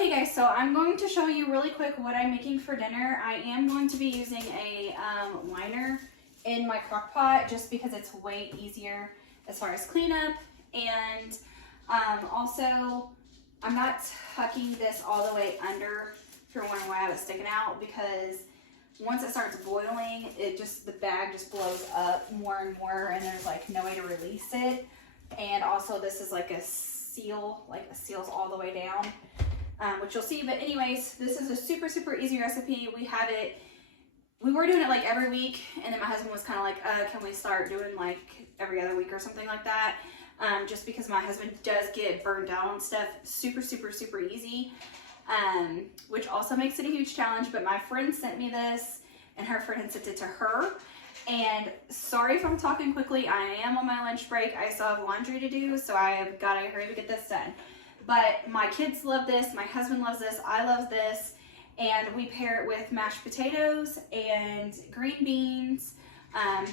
Okay guys, so I'm going to show you really quick what I'm making for dinner. I am going to be using a liner in my crock pot just because it's way easier as far as cleanup. And also, I'm not tucking this all the way under if you're wondering why I have it sticking out, because once it starts boiling, the bag just blows up more and more, and there's like no way to release it. And also this is like a seal, like it seals all the way down, which you'll see. But anyways, this is a super, super easy recipe. We were doing it like every week, and then my husband was kind of like, can we start doing like every other week or something like that? Just because my husband does get burned out on stuff super, super, super easy. Which also makes it a huge challenge. But my friend sent me this, and her friend had sent it to her. And sorry if I'm talking quickly, I am on my lunch break. I still have laundry to do, so I have got to hurry to get this done. But my kids love this, my husband loves this, I love this, and we pair it with mashed potatoes and green beans,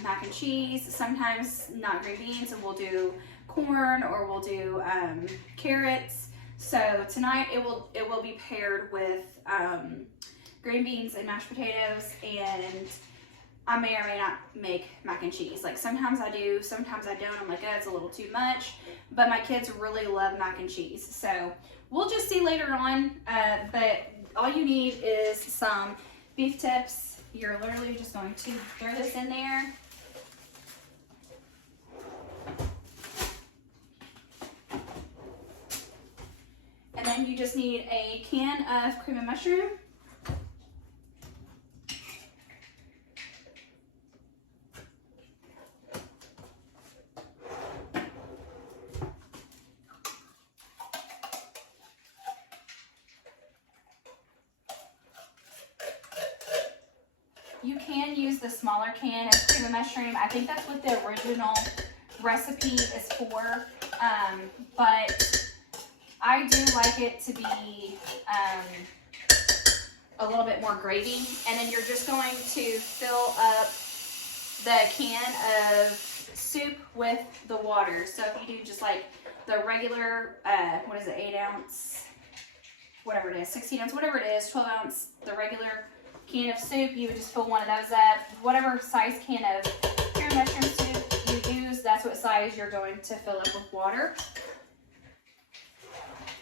mac and cheese, sometimes not green beans, and we'll do corn, or we'll do carrots. So tonight it will be paired with green beans and mashed potatoes, and I may or may not make mac and cheese. Like sometimes I do, sometimes I don't. I'm like, oh, it's a little too much. But my kids really love mac and cheese. So we'll just see later on. But all you need is some beef tips. You're literally just going to throw this in there. And then you just need a can of cream and mushroom. You can use the smaller can of cream and mushroom. I think that's what the original recipe is for. But I do like it to be a little bit more gravy. And then you're just going to fill up the can of soup with the water. So if you do just like the regular, 8 ounce, whatever it is, 16 ounce, whatever it is, 12 ounce, the regular can of soup, you would just fill one of those up. Whatever size can of cream mushroom soup you use, that's what size you're going to fill up with water.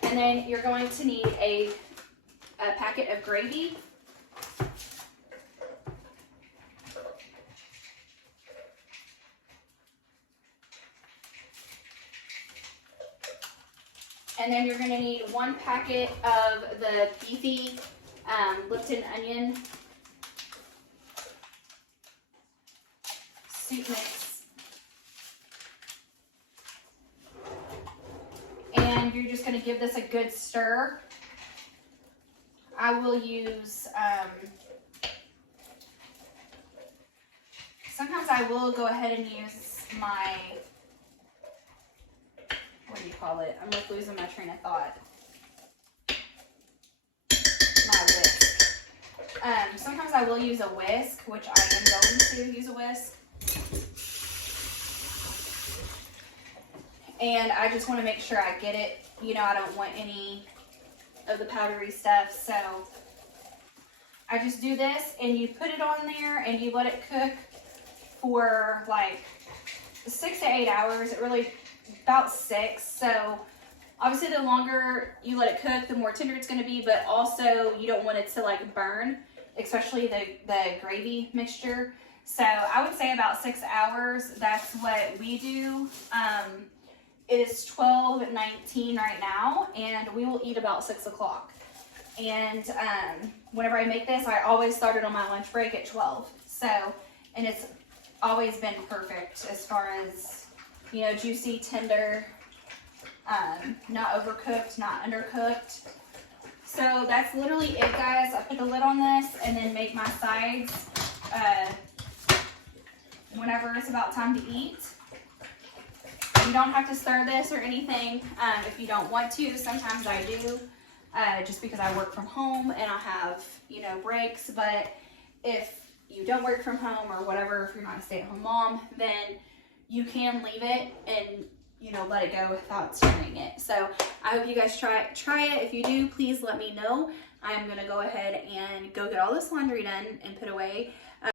And then you're going to need a packet of gravy. And then you're going to need 1 packet of the beefy Lipton onion soup mix. And you're just going to give this a good stir. I will use, sometimes I will go ahead and use my, what do you call it? I'm like losing my train of thought. My whisk. Sometimes I will use a whisk, which I am going to use a whisk. And I just want to make sure I get it. You know, I don't want any of the powdery stuff. So I just do this, and you put it on there, and you let it cook for like 6 to 8 hours. It really, about 6. So obviously the longer you let it cook, the more tender it's going to be, but also you don't want it to like burn, especially the gravy mixture. So I would say about 6 hours. That's what we do. It is 12:19 right now, and we will eat about 6 o'clock. And whenever I make this, I always start it on my lunch break at 12. So, and it's always been perfect as far as, you know, juicy, tender, not overcooked, not undercooked. So that's literally it, guys. I put the lid on this and then make my sides whenever it's about time to eat. You don't have to stir this or anything if you don't want to. Sometimes I do, just because I work from home and I have, you know, breaks. But if you don't work from home or whatever, if you're not a stay-at-home mom, then you can leave it and you know, let it go without stirring it. So I hope you guys try it. If you do, please let me know. I'm gonna go ahead and go get all this laundry done and put away.